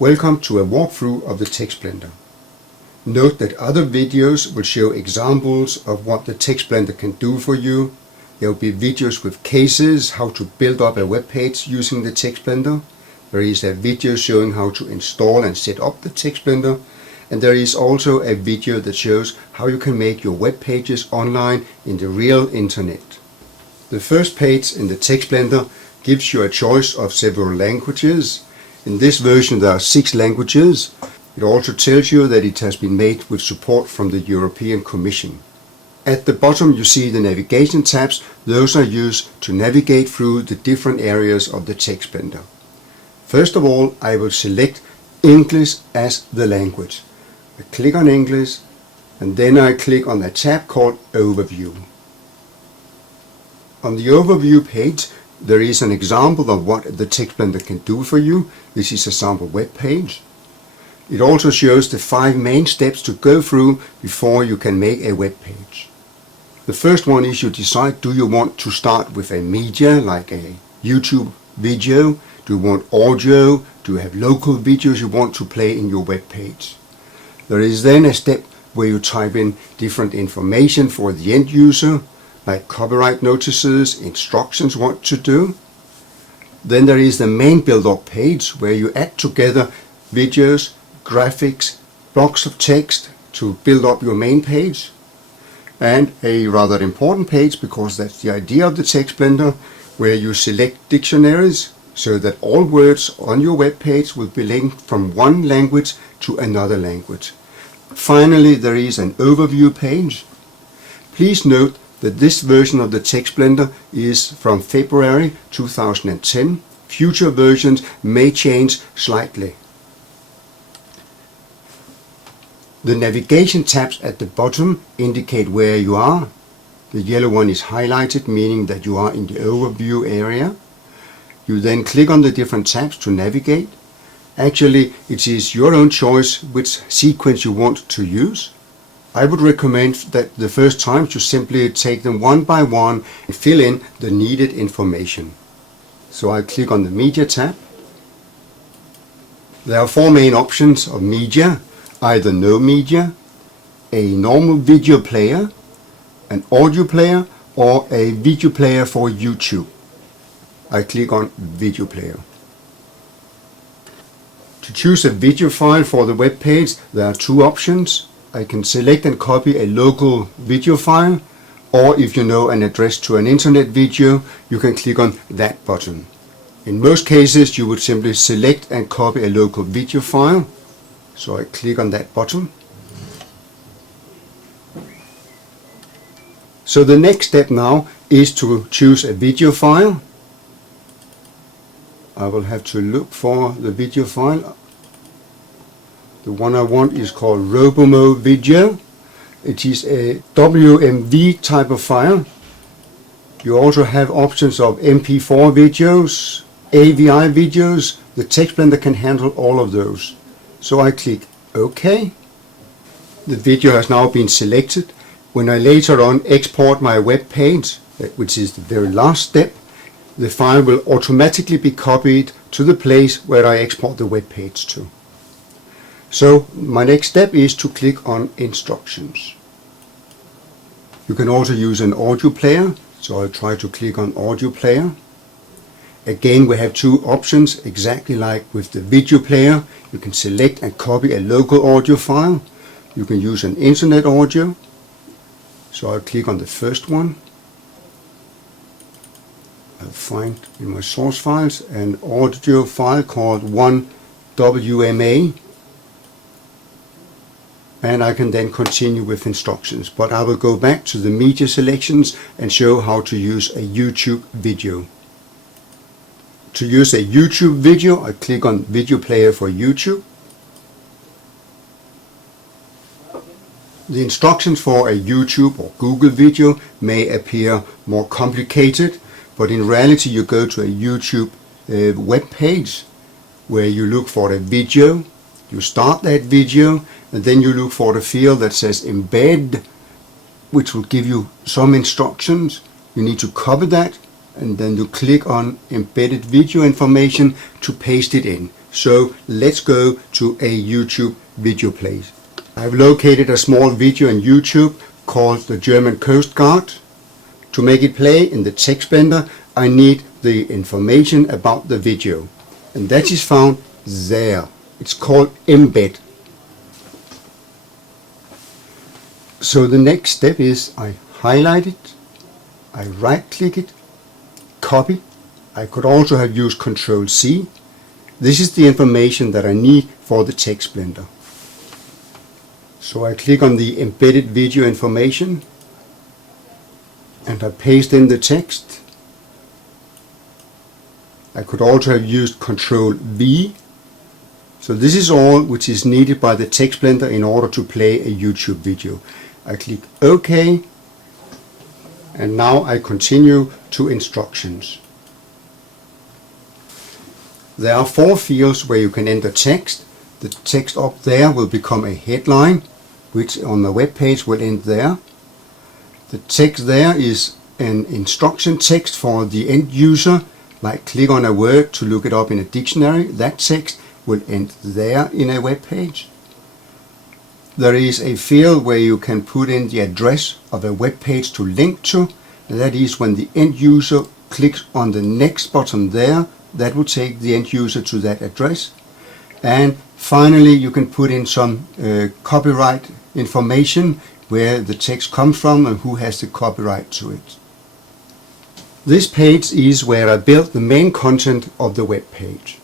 Welcome to a walkthrough of the TextBlender. Note that other videos will show examples of what the TextBlender can do for you. There will be videos with cases, how to build up a web page using the TextBlender. There is a video showing how to install and set up the TextBlender. And there is also a video that shows how you can make your web pages online in the real internet. The first page in the TextBlender gives you a choice of several languages. In this version there are 6 languages. It also tells you that it has been made with support from the European Commission. At the bottom you see the navigation tabs. Those are used to navigate through the different areas of the TextBlender. First of all, I will select English as the language. I click on English and then I click on a tab called Overview. On the Overview page there is an example of what the TextBlender can do for you. This is a sample web page. It also shows the 5 main steps to go through before you can make a web page. The first one is you decide, do you want to start with a media like a YouTube video? Do you want audio? Do you have local videos you want to play in your web page? There is then a step where you type in different information for the end user, like copyright notices, instructions what to do. Then there is the main build-up page where you add together videos, graphics, blocks of text to build up your main page. And a rather important page, because that's the idea of the TextBlender, where you select dictionaries so that all words on your web page will be linked from one language to another language. Finally, there is an overview page. Please note that this version of the TextBlender is from February 2010. Future versions may change slightly. The navigation tabs at the bottom indicate where you are. The yellow one is highlighted, meaning that you are in the overview area. You then click on the different tabs to navigate. Actually, it is your own choice which sequence you want to use. I would recommend that the first time you simply take them one by one and fill in the needed information. So I click on the Media tab. There are 4 main options of media: either no media, a normal video player, an audio player, or a video player for YouTube. I click on Video Player. To choose a video file for the web page, there are 2 options. I can select and copy a local video file, or if you know an address to an internet video, you can click on that button. In most cases you would simply select and copy a local video file, so I click on that button. So the next step now is to choose a video file. I will have to look for the video file. The one I want is called Robomo Video. It is a WMV type of file. You also have options of MP4 videos, AVI videos. The TextBlender can handle all of those. So I click OK. The video has now been selected. When I later on export my web page, which is the very last step, the file will automatically be copied to the place where I export the web page to. So my next step is to click on Instructions. You can also use an audio player, so I'll try to click on Audio Player. Again, we have 2 options, exactly like with the video player. You can select and copy a local audio file. You can use an internet audio. So I'll click on the first one. I'll find in my source files an audio file called 1WMA. And I can then continue with instructions, but I will go back to the media selections and show how to use a YouTube video. To use a YouTube video, I click on Video Player for YouTube. The instructions for a YouTube or Google video may appear more complicated, but in reality you go to a YouTube web page where you look for a video. You start that video and then you look for the field that says embed, which will give you some instructions. You need to copy that and then you click on embedded video information to paste it in. So let's go to a YouTube video place. I've located a small video on YouTube called the German Coast Guard. To make it play in the TextBlender, I need the information about the video, and that is found there. It's called embed. So the next step is I highlight it, I right click it, copy. I could also have used Ctrl C. This is the information that I need for the TextBlender. So I click on the embedded video information and I paste in the text. I could also have used Ctrl V. So this is all which is needed by the TextBlender in order to play a YouTube video. I click OK, and now I continue to instructions. There are 4 fields where you can enter text. The text up there will become a headline, which on the web page will end there. The text there is an instruction text for the end user, like click on a word to look it up in a dictionary. That text will end there in a web page. There is a field where you can put in the address of a web page to link to. That is when the end user clicks on the next button there, that will take the end user to that address. And finally, you can put in some copyright information, where the text comes from and who has the copyright to it. This page is where I built the main content of the web page.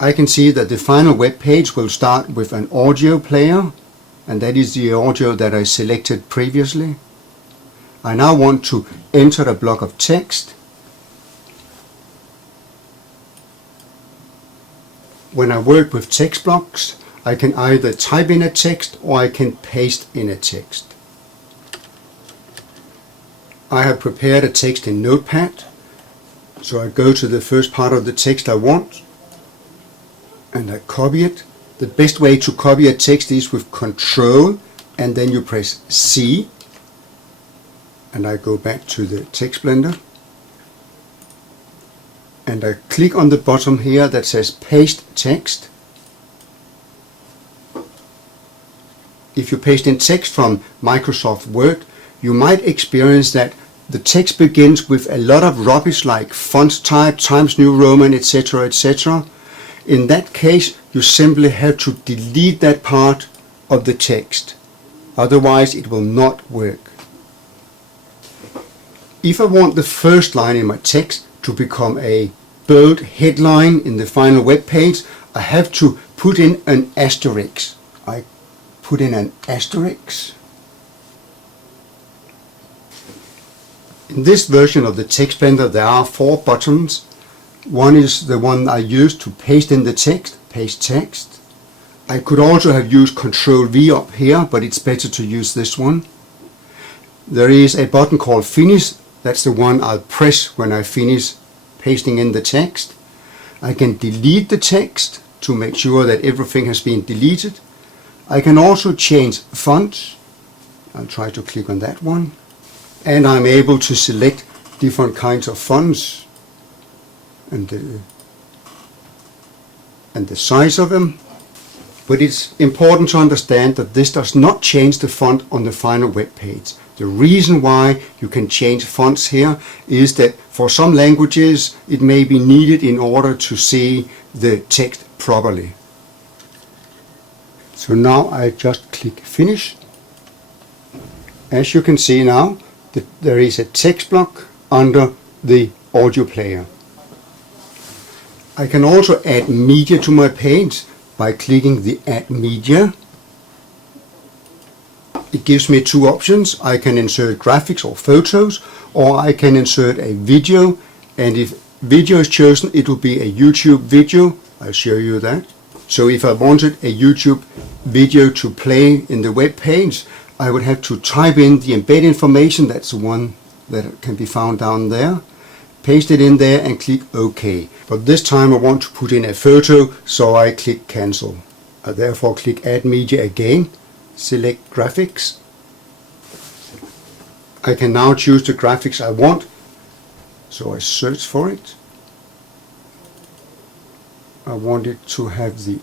I can see that the final web page will start with an audio player, and that is the audio that I selected previously. I now want to enter a block of text. When I work with text blocks, I can either type in a text or I can paste in a text. I have prepared a text in Notepad, so I go to the first part of the text I want and I copy it. The best way to copy a text is with Control and then you press C, and I go back to the TextBlender and I click on the bottom here that says Paste Text. If you paste in text from Microsoft Word, you might experience that the text begins with a lot of rubbish like font type, Times New Roman, etc., etc. In that case, you simply have to delete that part of the text. Otherwise, it will not work. If I want the first line in my text to become a bold headline in the final web page, I have to put in an asterisk. I put in an asterisk. In this version of the TextBlender there are 4 buttons. One is the one I used to paste in the text, paste text. I could also have used Ctrl V up here, but it's better to use this one. There is a button called Finish. That's the one I'll press when I finish pasting in the text. I can delete the text to make sure that everything has been deleted. I can also change fonts. I'll try to click on that one. And I'm able to select different kinds of fonts and the size of them. But it's important to understand that this does not change the font on the final web page. The reason why you can change fonts here is that for some languages it may be needed in order to see the text properly. So now I just click Finish. As you can see now, there is a text block under the audio player. I can also add media to my page by clicking the Add Media. It gives me 2 options. I can insert graphics or photos, or I can insert a video, and if video is chosen it will be a YouTube video. I'll show you that. So if I wanted a YouTube video to play in the web page, I would have to type in the embed information, that's the one that can be found down there, paste it in there and click OK. But this time I want to put in a photo, so I click Cancel. I therefore click Add Media again, select Graphics. I can now choose the graphics I want. So I search for it. I want it to have the